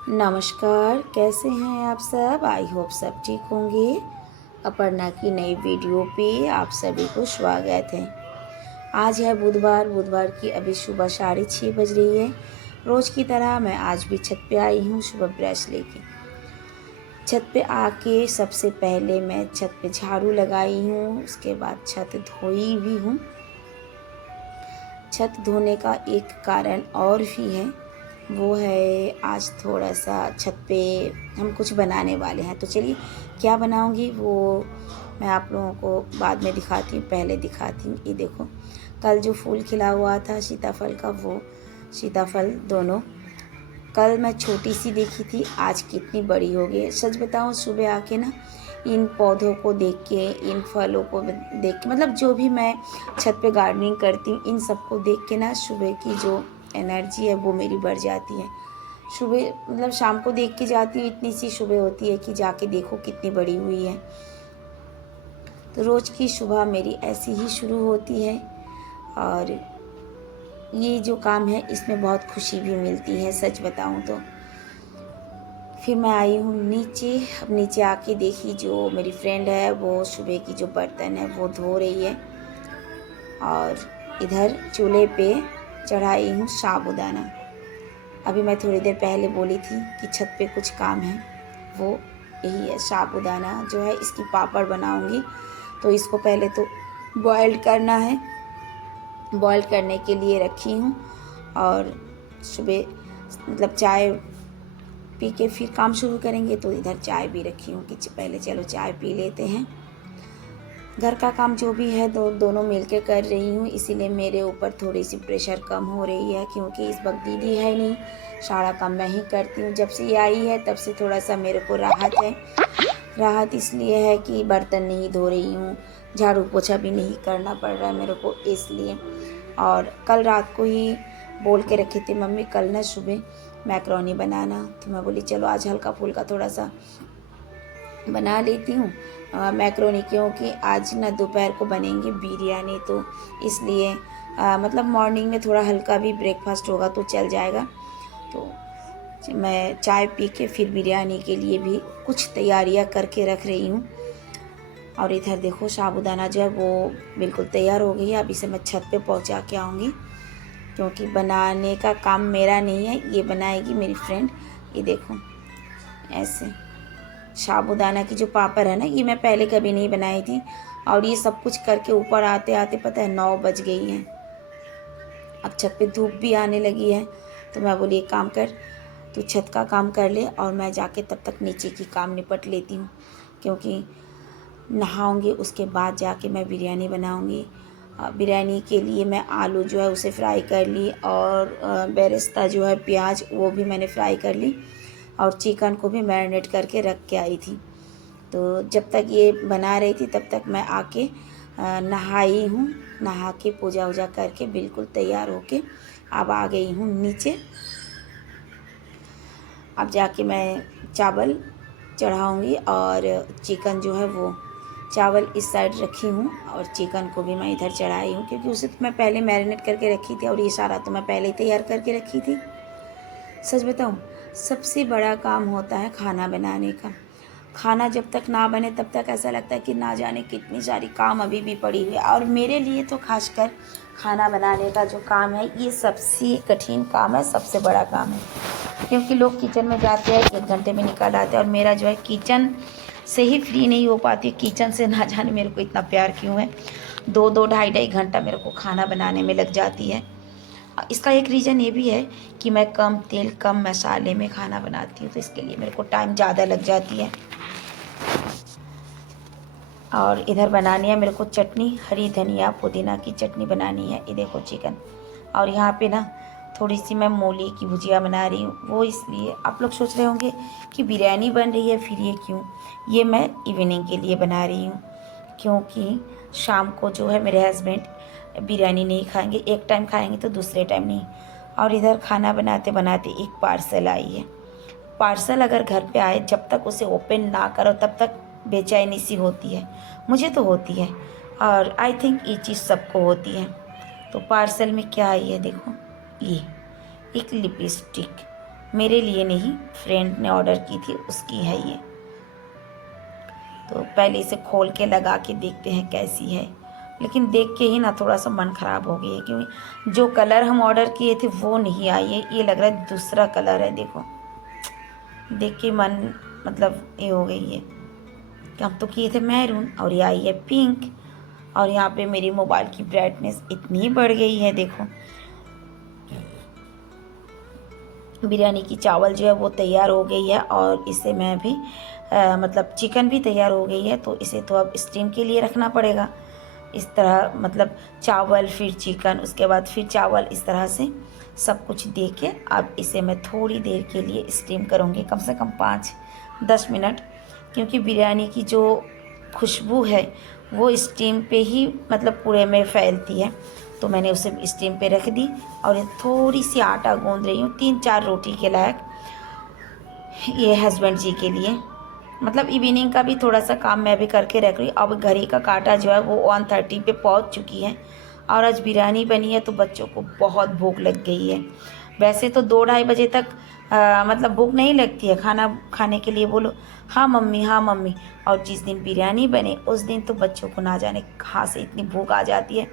नमस्कार, कैसे हैं आप सब? आई होप सब ठीक होंगे। अपर्णा की नई वीडियो पे आप सभी को स्वागत है। आज है बुधवार की अभी सुबह 6:30 बज रही है। रोज़ की तरह मैं आज भी छत पे आई हूँ सुबह ब्रश लेके। छत पे आके सबसे पहले मैं छत पे झाड़ू लगाई हूँ, उसके बाद छत धोई भी हूँ। छत धोने का एक कारण और भी है, वो है आज थोड़ा सा छत पे हम कुछ बनाने वाले हैं। तो चलिए क्या बनाऊंगी वो मैं आप लोगों को बाद में दिखाती हूँ, पहले दिखाती हूँ। ये देखो, कल जो फूल खिला हुआ था सीताफल का, वो सीताफल दोनों कल मैं छोटी सी देखी थी, आज कितनी बड़ी हो गई। सच बताऊँ, सुबह आके ना इन पौधों को देख के, इन फलों को देख के, मतलब जो भी मैं छत पे गार्डनिंग करती हूँ, इन सबको देख के ना सुबह की जो एनर्जी है वो मेरी बढ़ जाती है। सुबह मतलब शाम को देख के जाती हूँ, इतनी सी सुबह होती है कि जाके देखो कितनी बड़ी हुई है। तो रोज़ की सुबह मेरी ऐसी ही शुरू होती है और ये जो काम है इसमें बहुत खुशी भी मिलती है, सच बताऊँ तो। फिर मैं आई हूँ नीचे। अब नीचे आके देखी, जो मेरी फ्रेंड है वो सुबह की जो बर्तन है वो धो रही है और इधर चूल्हे पे चढ़ाई हूँ साबूदाना। अभी मैं थोड़ी देर पहले बोली थी कि छत पे कुछ काम है, वो यही है। साबूदाना जो है इसकी पापड़ बनाऊंगी, तो इसको पहले तो बॉयल करना है। बॉयल करने के लिए रखी हूँ और सुबह मतलब चाय पी के फिर काम शुरू करेंगे, तो इधर चाय भी रखी हूँ कि पहले चलो चाय पी लेते हैं। घर का काम जो भी है दोनों मिलके कर रही हूँ, इसीलिए मेरे ऊपर थोड़ी सी प्रेशर कम हो रही है, क्योंकि इस वक्त दीदी है नहीं, सारा काम मैं ही करती हूँ। जब से ये आई है तब से थोड़ा सा मेरे को राहत है। राहत इसलिए है कि बर्तन नहीं धो रही हूँ, झाड़ू पोछा भी नहीं करना पड़ रहा है मेरे को, इसलिए। और कल रात को ही बोल के रखे थे मम्मी कल ना सुबह मैक्रोनी बनाना, तो मैं बोली चलो आज हल्का फुल्का थोड़ा सा बना लेती हूँ मैक्रोनी, क्योंकि आज ना दोपहर को बनेंगी बिरयानी, तो इसलिए मतलब मॉर्निंग में थोड़ा हल्का भी ब्रेकफास्ट होगा तो चल जाएगा। तो मैं चाय पी के फिर बिरयानी के लिए भी कुछ तैयारियां करके रख रही हूँ। और इधर देखो साबूदाना जो है वो बिल्कुल तैयार हो गई है। अब इसे मैं छत पे पहुँचा के आऊँगी, क्योंकि बनाने का काम मेरा नहीं है, ये बनाएगी मेरी फ्रेंड। ये देखो ऐसे साबूदाना की जो पापड़ है ना, ये मैं पहले कभी नहीं बनाई थी, और ये सब कुछ करके ऊपर आते आते पता है 9 बज गई है। अब छत पे धूप भी आने लगी है, तो मैं बोली एक काम कर, तू छत का काम कर ले और मैं जाके तब तक नीचे की काम निपट लेती हूँ, क्योंकि नहाऊंगी उसके बाद जाके मैं बिरयानी बनाऊंगी। बिरयानी के लिए मैं आलू जो है उसे फ्राई कर ली, और बेरेस्ता जो है प्याज वो भी मैंने फ्राई कर ली, और चिकन को भी मैरिनेट करके रख के आई थी। तो जब तक ये बना रही थी तब तक मैं आके नहाई हूँ। नहा के पूजा वूजा करके बिल्कुल तैयार होके अब आ गई हूँ नीचे। अब जाके मैं चावल चढ़ाऊँगी, और चिकन जो है वो चावल इस साइड रखी हूँ और चिकन को भी मैं इधर चढ़ाई हूँ, क्योंकि उसे तो मैं पहले मैरिनेट करके रखी थी और ये सारा तो मैं पहले ही तैयार करके रखी थी। सच बताऊँ, सबसे बड़ा काम होता है खाना बनाने का। खाना जब तक ना बने तब तक ऐसा लगता है कि ना जाने कितनी सारी काम अभी भी पड़ी हुई है, और मेरे लिए तो खासकर खाना बनाने का जो काम है ये सबसे कठिन काम है, सबसे बड़ा काम है। क्योंकि लोग किचन में जाते हैं 1 घंटे में निकाल आते हैं, और मेरा जो है किचन से ही फ्री नहीं हो पाती। किचन से ना जाने मेरे को इतना प्यार क्यों है, 2-2 ढाई-ढाई घंटा मेरे को खाना बनाने में लग जाती है। इसका एक रीज़न ये भी है कि मैं कम तेल कम मसाले में खाना बनाती हूँ, तो इसके लिए मेरे को टाइम ज़्यादा लग जाती है। और इधर बनानी है मेरे को चटनी, हरी धनिया पुदीना की चटनी बनानी है। ये देखो चिकन, और यहाँ पे ना थोड़ी सी मैं मूली की भुजिया बना रही हूँ। वो इसलिए आप लोग सोच रहे होंगे कि बिरयानी बन रही है फिर ये क्यों, ये मैं इवनिंग के लिए बना रही हूँ, क्योंकि शाम को जो है मेरे हस्बैंड बिरयानी नहीं खाएंगे, एक टाइम खाएंगे तो दूसरे टाइम नहीं। और इधर खाना बनाते बनाते एक पार्सल आई है। पार्सल अगर घर पे आए, जब तक उसे ओपन ना करो तब तक बेचैनी सी होती है, मुझे तो होती है, और आई थिंक ये चीज़ सबको होती है। तो पार्सल में क्या आई है देखो, ये एक लिपस्टिक, मेरे लिए नहीं, फ्रेंड ने ऑर्डर की थी उसकी है ये। तो पहले इसे खोल के लगा के देखते हैं कैसी है। लेकिन देख के ही ना थोड़ा सा मन ख़राब हो गया है, क्योंकि जो कलर हम ऑर्डर किए थे वो नहीं आई है। ये लग रहा है दूसरा कलर है। देखो, देख के मन मतलब ये हो गई है कि हम तो किए थे मैरून और ये आई है पिंक। और यहाँ पे मेरी मोबाइल की ब्राइटनेस इतनी बढ़ गई है। देखो, बिरयानी की चावल जो है वो तैयार हो गई है और इसे मैं भी मतलब चिकन भी तैयार हो गई है। तो इसे तो अब स्टीम के लिए रखना पड़ेगा। इस तरह मतलब चावल फिर चिकन, उसके बाद फिर चावल, इस तरह से सब कुछ दे के अब इसे मैं थोड़ी देर के लिए स्टीम करूँगी, कम से कम 5-10 मिनट। क्योंकि बिरयानी की जो खुशबू है वो स्टीम पे ही मतलब पूरे में फैलती है। तो मैंने उसे स्टीम पे रख दी और ये थोड़ी सी आटा गूंद रही हूँ, 3-4 रोटी के लायक, ये हस्बैंड जी के लिए। मतलब इवनिंग का भी थोड़ा सा काम मैं भी करके रख रही हूँ। अब घड़ी का काटा जो है वो 1:30 पे पहुँच चुकी है और आज बिरयानी बनी है तो बच्चों को बहुत भूख लग गई है। वैसे तो 2-2:30 बजे तक मतलब भूख नहीं लगती है, खाना खाने के लिए बोलो हाँ मम्मी हाँ मम्मी। और जिस दिन बिरयानी बने उस दिन तो बच्चों को ना जाने कहाँ से इतनी भूख आ जाती है।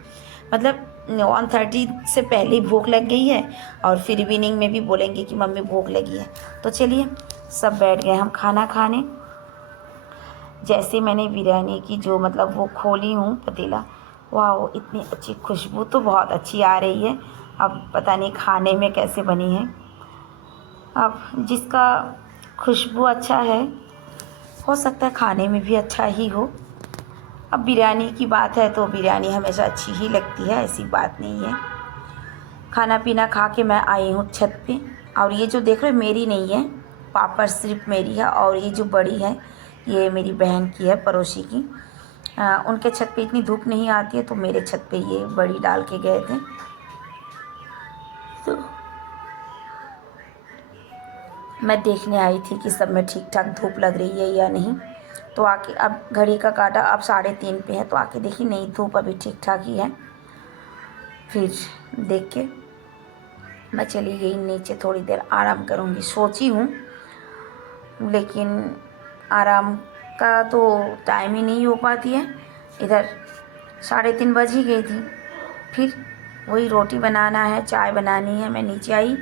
मतलब 1:30 से पहले ही भूख लग गई है और फिर इवनिंग में भी बोलेंगे कि मम्मी भूख लगी है। तो चलिए सब बैठ गए हम खाना खाने। जैसे मैंने बिरयानी की जो मतलब वो खोली हूँ पतीला, वाह इतनी अच्छी खुशबू तो बहुत अच्छी आ रही है। अब पता नहीं खाने में कैसे बनी है। अब जिसका खुशबू अच्छा है हो सकता है खाने में भी अच्छा ही हो। अब बिरयानी की बात है तो बिरयानी हमेशा अच्छी ही लगती है, ऐसी बात नहीं है। खाना पीना खा के मैं आई हूँ छत पे और ये जो देख रहे हो मेरी नहीं है, पापड़ सिर्फ मेरी है और ये जो बड़ी है ये मेरी बहन की है, पड़ोसी की। उनके छत पे इतनी धूप नहीं आती है तो मेरे छत पे ये बड़ी डाल के गए थे। तो मैं देखने आई थी कि सब में ठीक ठाक धूप लग रही है या नहीं। तो आके अब घड़ी का काटा अब 3:30 पे है तो आके देखी नहीं, धूप अभी ठीक ठाक ही है। फिर देख के मैं चली गई नीचे, थोड़ी देर आराम करूँगी सोची हूँ, लेकिन आराम का तो टाइम ही नहीं हो पाती है। इधर 3:30 बज ही गई थी। फिर वही रोटी बनाना है, चाय बनानी है। मैं नीचे आई,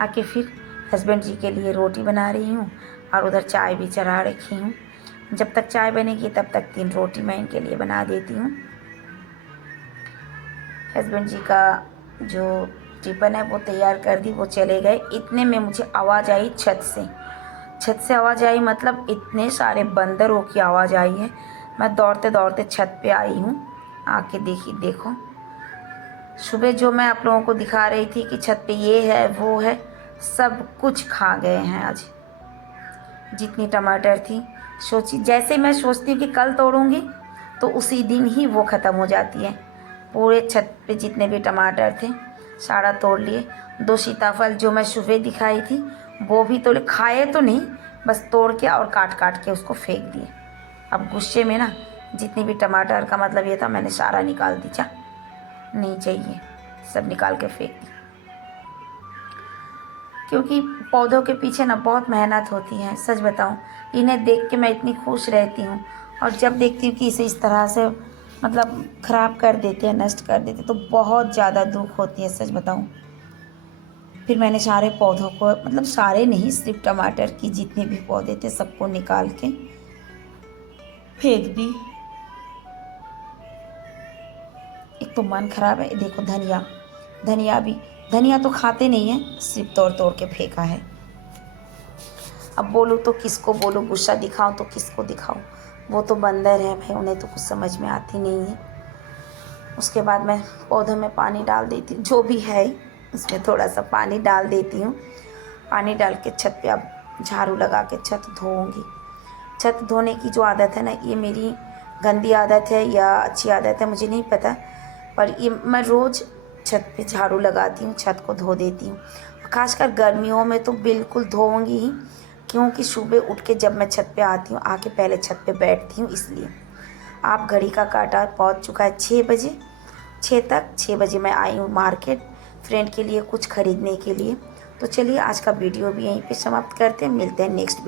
आके फिर हस्बैंड जी के लिए रोटी बना रही हूँ और उधर चाय भी चढ़ा रखी हूँ। जब तक चाय बनेगी तब तक 3 रोटी मैं इनके लिए बना देती हूँ। हस्बैंड जी का जो टिफ़िन है वो तैयार कर दी, वो चले गए। इतने में मुझे आवाज़ आई छत से आवाज़ आई, मतलब इतने सारे बंदरों की आवाज़ आई है। मैं दौड़ते दौड़ते छत पे आई हूँ। आके देखो सुबह जो मैं आप लोगों को दिखा रही थी कि छत पे ये है वो है, सब कुछ खा गए हैं आज। जितनी टमाटर थी, सोची जैसे मैं सोचती हूँ कि कल तोड़ूंगी तो उसी दिन ही वो ख़त्म हो जाती है। पूरे छत पे जितने भी टमाटर थे सारा तोड़ लिए। 2 सीताफल जो मैं सुबह दिखाई थी वो भी तोड़े, खाए तो नहीं, बस तोड़ के और काट के उसको फेंक दिए। अब गुस्से में ना जितनी भी टमाटर का मतलब ये था मैंने सारा निकाल दी, जा नहीं चाहिए, सब निकाल के फेंक दी। क्योंकि पौधों के पीछे ना बहुत मेहनत होती है। सच बताऊं, इन्हें देख के मैं इतनी खुश रहती हूँ और जब देखती हूँ कि इसे इस तरह से मतलब ख़राब कर देते हैं, नष्ट कर देते, तो बहुत ज़्यादा दुख होती है। सच बताऊं, फिर मैंने सारे पौधों को, मतलब सारे नहीं, सिर्फ टमाटर की जितने भी पौधे थे सबको निकाल के फेंक दी। एक तो मन खराब है। देखो धनिया तो खाते नहीं है, सिर्फ तोड़ के फेंका है। अब बोलूँ तो किसको बोलूँ, गुस्सा दिखाऊं तो किसको दिखाऊं। वो तो बंदर है भाई, उन्हें तो कुछ समझ में आती नहीं है। उसके बाद मैं पौधों में पानी डाल देती हूँ, जो भी है उसमें थोड़ा सा पानी डाल देती हूँ। पानी डाल के छत पे अब झाड़ू लगा के छत धोऊंगी। छत धोने की जो आदत है ना, ये मेरी गंदी आदत है या अच्छी आदत है मुझे नहीं पता, पर ये मैं रोज़ छत पे झाड़ू लगाती हूँ, छत को धो देती हूँ। खासकर गर्मियों में तो बिल्कुल धोऊंगी ही, क्योंकि सुबह उठ के जब मैं छत पे आती हूँ आके पहले छत पे बैठती हूँ, इसलिए। आप घड़ी का काटा पहुँच चुका है 6 बजे। 6 बजे मैं आई हूँ मार्केट फ्रेंड के लिए कुछ ख़रीदने के लिए। तो चलिए आज का वीडियो भी यहीं पे समाप्त करते हैं, मिलते हैं नेक्स्ट वीडियो।